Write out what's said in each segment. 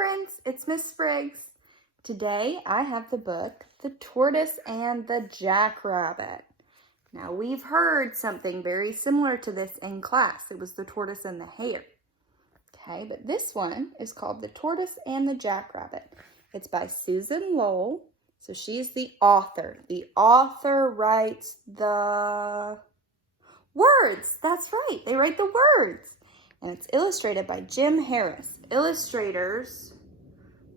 friends, it's Miss Spriggs. Today I have the book, The Tortoise and the JackRabbit. Now we've heard something very similar to this in class. It was The Tortoise and the Hare. Okay, but this one is called The Tortoise and the JackRabbit. It's by Susan Lowell. So she's the author. The author writes the words. That's right, they write the words. And it's illustrated by Jim Harris. Illustrators,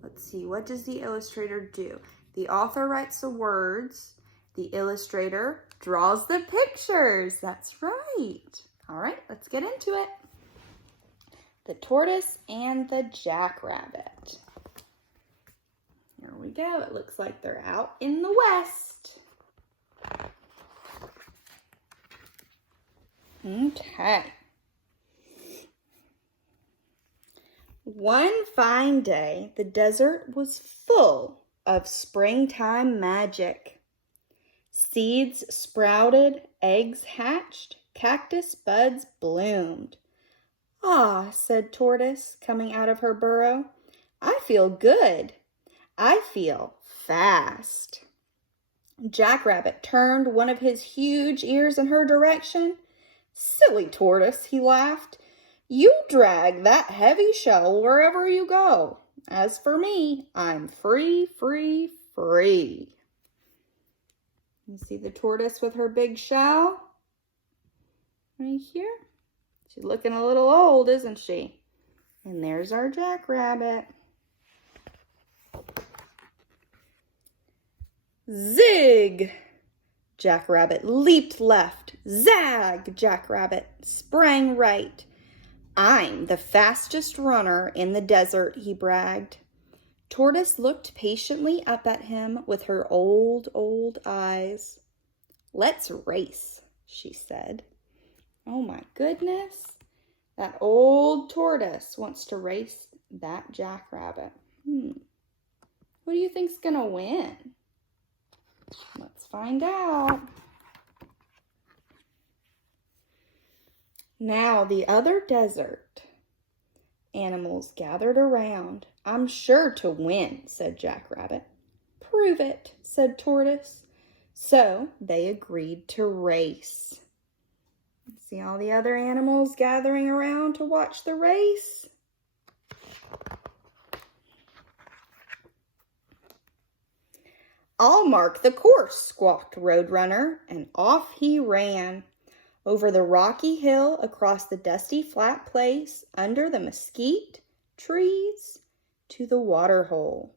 let's see, what does the illustrator do? The author writes the words. The illustrator draws the pictures. That's right. All right, let's get into it. The Tortoise and the JackRabbit. Here we go. It looks like they're out in the west. Okay. One fine day, the desert was full of springtime magic. Seeds sprouted, eggs hatched, cactus buds bloomed. "Ah," said Tortoise, coming out of her burrow, "I feel good. I feel fast." JackRabbit turned one of his huge ears in her direction. "Silly Tortoise," he laughed. "You drag that heavy shell wherever you go. As for me, I'm free, free, free." You see the tortoise with her big shell? Right here. She's looking a little old, isn't she? And there's our JackRabbit. Zig! JackRabbit leaped left. Zag! JackRabbit sprang right. "I'm the fastest runner in the desert," he bragged. Tortoise looked patiently up at him with her old, old eyes. "Let's race," she said. Oh my goodness. That old tortoise wants to race that JackRabbit. Who do you think's gonna win? Let's find out. Now the other desert animals gathered around. "I'm sure to win," said JackRabbit. "Prove it," said Tortoise. So they agreed to race. See all the other animals gathering around to watch the race? "I'll mark the course," squawked Roadrunner, and off he ran. Over the rocky hill, across the dusty flat place, under the mesquite trees, to the water hole.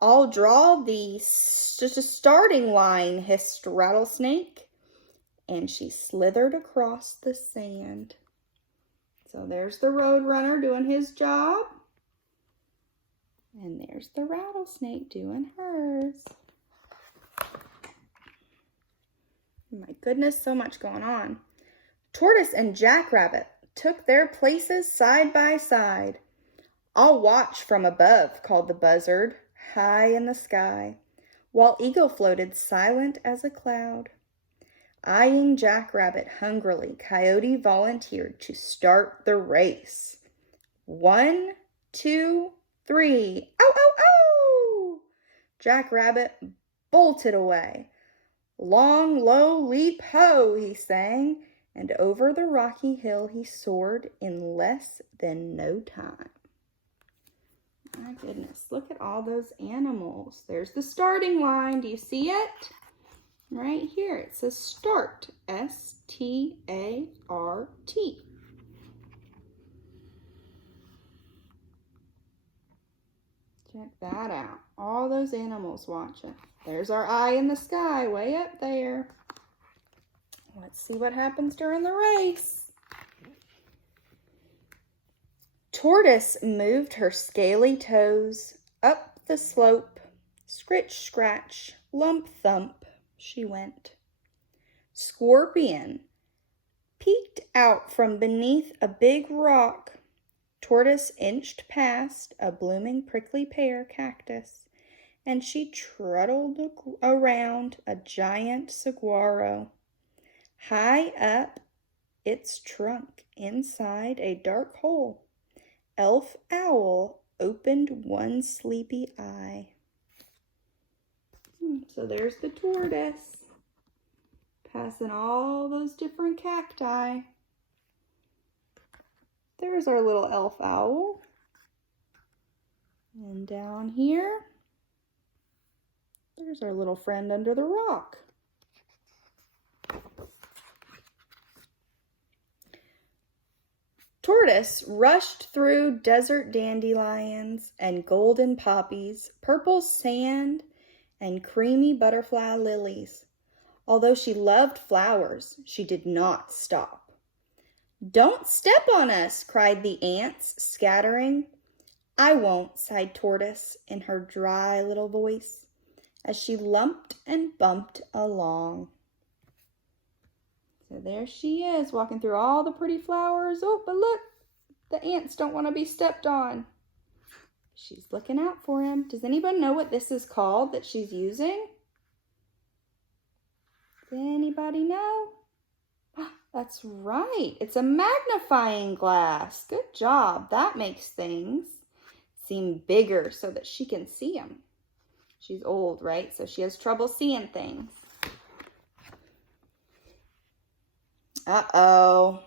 "I'll draw the starting line," hissed Rattlesnake, and she slithered across the sand. So there's the Roadrunner doing his job, and there's the Rattlesnake doing hers. My goodness, so much going on. Tortoise and JackRabbit took their places side by side. "I'll watch from above," called the buzzard, high in the sky, while Eagle floated silent as a cloud. Eyeing JackRabbit hungrily, Coyote volunteered to start the race. 1, 2, 3. Ow, ow, ow! JackRabbit bolted away. "Long, low leap, ho," he sang, and over the rocky hill he soared in less than no time. My goodness, look at all those animals. There's the starting line. Do you see it? Right here, it says start, S-T-A-R-T. Check that out. All those animals watching. There's our eye in the sky, way up there. Let's see what happens during the race. Tortoise moved her scaly toes up the slope. Scritch, scratch, lump, thump, she went. Scorpion peeked out from beneath a big rock. Tortoise inched past a blooming prickly pear cactus, and she trotted around a giant saguaro. High up its trunk, inside a dark hole, Elf Owl opened one sleepy eye. So there's the tortoise, passing all those different cacti. There's our little elf owl. And down here, there's our little friend under the rock. Tortoise rushed through desert dandelions and golden poppies, purple sand, and creamy butterfly lilies. Although she loved flowers, she did not stop. "Don't step on us," cried the ants, scattering. "I won't," sighed Tortoise in her dry little voice, as she lumped and bumped along. So there she is, walking through all the pretty flowers. Oh, but look, the ants don't want to be stepped on. She's looking out for him. Does anybody know what this is called that she's using? Does anybody know? That's right. It's a magnifying glass. Good job. That makes things seem bigger so that she can see them. She's old, right? So she has trouble seeing things. Uh-oh.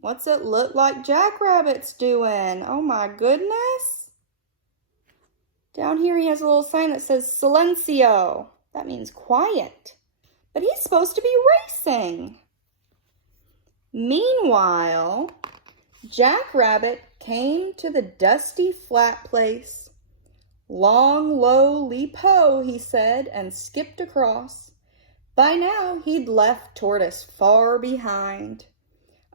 What's it look like JackRabbit's doing? Oh my goodness. Down here he has a little sign that says Silencio. That means quiet. But he's supposed to be racing. Meanwhile, JackRabbit came to the dusty flat place. "Long, low, leap-ho," he said, and skipped across. By now, he'd left Tortoise far behind.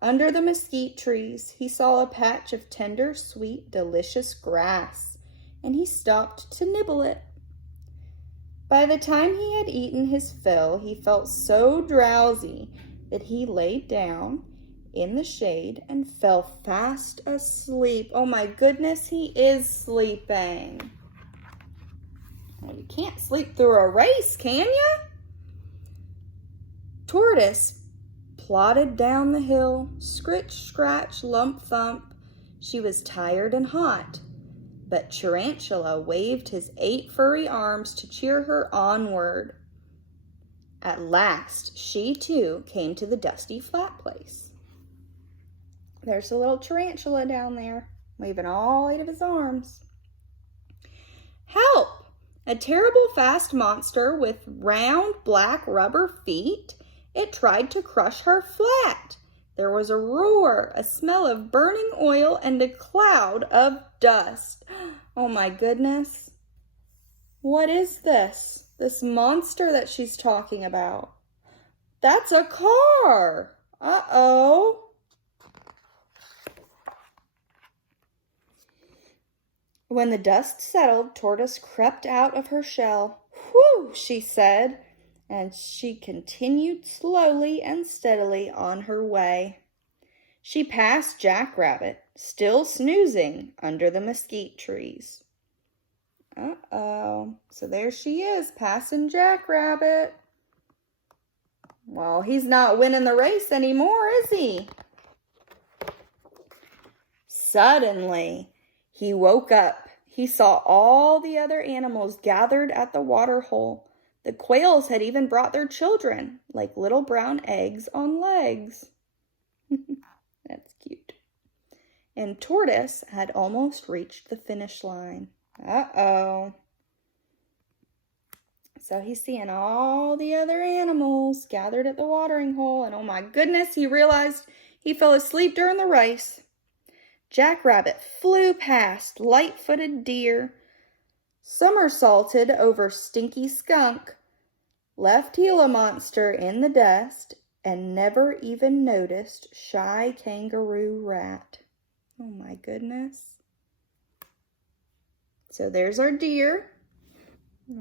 Under the mesquite trees, he saw a patch of tender, sweet, delicious grass, and he stopped to nibble it. By the time he had eaten his fill, he felt so drowsy that he laid down in the shade and fell fast asleep. Oh my goodness, he is sleeping. Well, you can't sleep through a race, can you? Tortoise plodded down the hill, scritch, scratch, lump, thump. She was tired and hot, but Tarantula waved his 8 furry arms to cheer her onward. At last, she too came to the dusty flat place. There's a little tarantula down there, waving all 8 of his arms. "Help! A terrible fast monster with round black rubber feet. It tried to crush her flat. There was a roar, a smell of burning oil, and a cloud of dust." Oh my goodness. What is this? This monster that she's talking about? That's a car. Uh-oh. When the dust settled, Tortoise crept out of her shell. "Whew," she said, and she continued slowly and steadily on her way. She passed JackRabbit, still snoozing under the mesquite trees. Uh-oh. So there she is, passing JackRabbit. Well, he's not winning the race anymore, is he? Suddenly, he woke up. He saw all the other animals gathered at the water hole. The quails had even brought their children, like little brown eggs on legs. That's cute. And Tortoise had almost reached the finish line. Uh-oh. So he's seeing all the other animals gathered at the watering hole, and oh my goodness, he realized he fell asleep during the race. JackRabbit flew past light-footed deer, somersaulted over stinky skunk, left Gila Monster in the dust, and never even noticed shy kangaroo rat. Oh my goodness. So there's our deer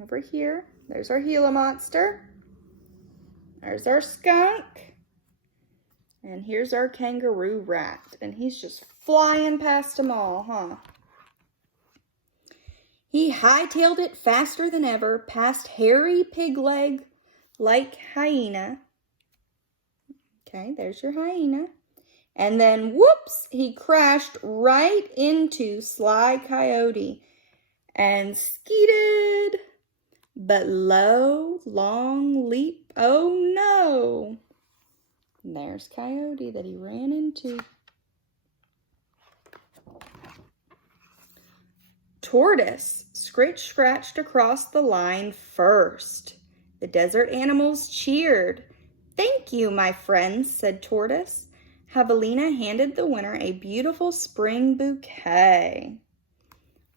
over here. There's our Gila Monster. There's our skunk. And here's our kangaroo rat. And he's just flying past them all, huh? He hightailed it faster than ever, past hairy pig-leg like hyena. Okay, there's your hyena. And then, whoops, he crashed right into Sly Coyote and skeeted. But low, long leap, oh no. And there's Coyote that he ran into. Tortoise scratched across the line first. The desert animals cheered. "Thank you, my friends," said Tortoise. Javelina handed the winner a beautiful spring bouquet.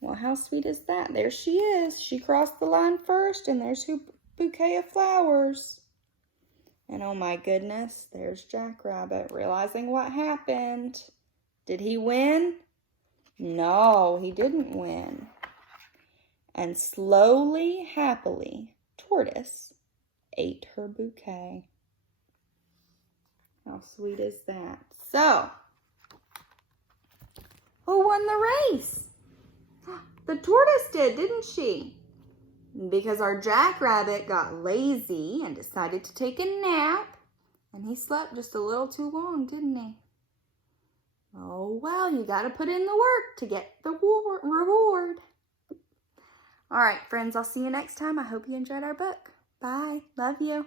Well, how sweet is that? There she is. She crossed the line first, and there's her bouquet of flowers. And oh my goodness, there's JackRabbit realizing what happened. Did he win? No, he didn't win. And slowly, happily, Tortoise ate her bouquet. How sweet is that? So, who won the race? The tortoise did, didn't she? Because our JackRabbit got lazy and decided to take a nap. And he slept just a little too long, didn't he? Oh, well, you got to put in the work to get the reward. All right, friends, I'll see you next time. I hope you enjoyed our book. Bye. Love you.